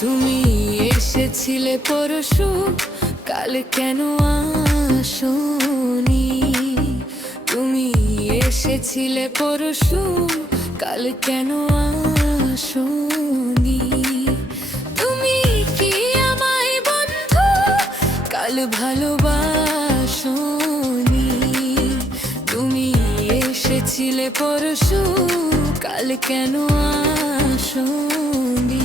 তুমি এসেছিলে পরশু, কাল কেন আসোনি? তুমি এসেছিলে পরশু, কাল কেন আসোনি? তুমি কি আমায় বন্ধু কাল ভালোবাসোনি? তুমি এসেছিলে পরশু, কাল কেন আসোনি?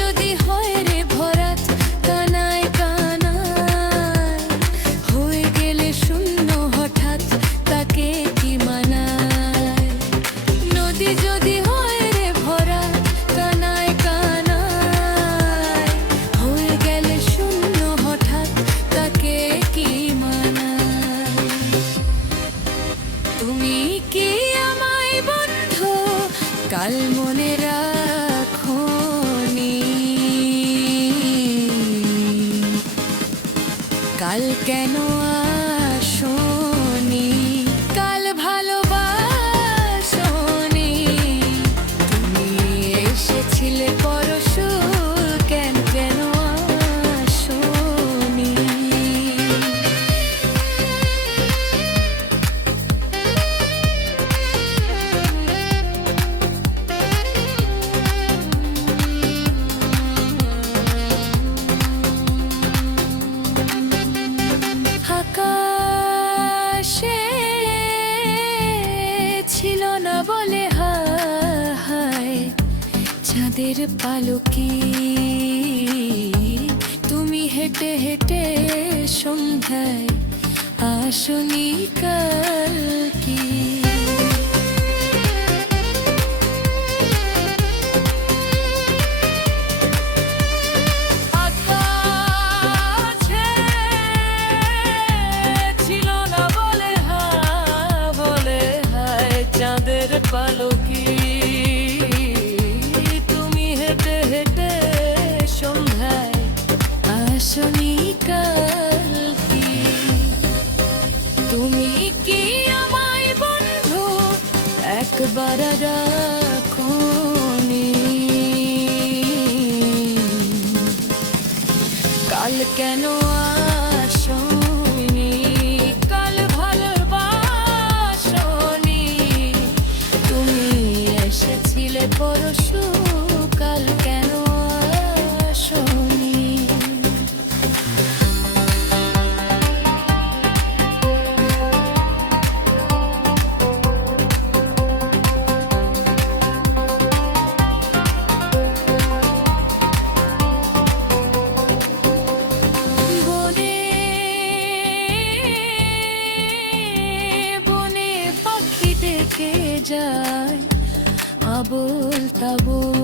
যদি হয় রে ভরাট কানায় কানায়, হয়ে গেলে শূন্য হঠাৎ তাকে কি মানায়? নদী যদি হয় রে ভরাট কানায় কানায়, হয়ে গেলে শূন্য হঠাৎ তাকে কি মানায়? তুমি কি আমায় বন্ধু কাল মনে রাখোনি? কাল কেন আসোনি? কাল ভালোবাসোনি? তুমি এসেছিলে পরশু, কেন কেন আসোনি? আকাশে ছিল না বলে হায় চাঁদের পালকি, তুমি হেঁটে হেঁটে সন্ধ্যায় আসনি কাল কি? চাঁদের পালকি, তুমি হেঁটে হেঁটে সন্ধ্যায় আসনি কাল কি? তুমি কি আমায় বন্ধু একবার রাখোনি? কাল কেন আসোনি? কাল ভালোবাসোনি? তুমি এসেছিলে পরশু, কাল কেন আসোনি? কে যায় আবোল তাবোল,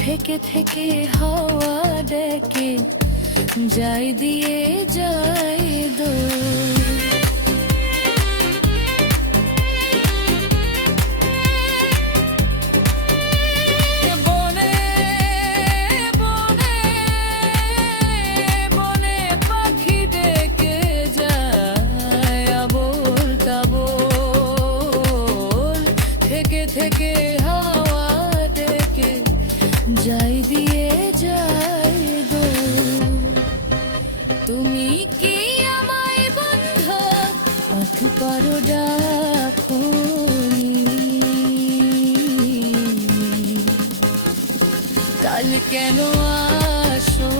থেকে থেকে হাওয়া ডেকে যাই দিয়ে যায় দোল। থেকে হাওয়া ডেকে যাই দিয়ে যাই দোল। তুমি কি আমায় বন্ধু একবার ডাকোনি? কাল কেন আসো?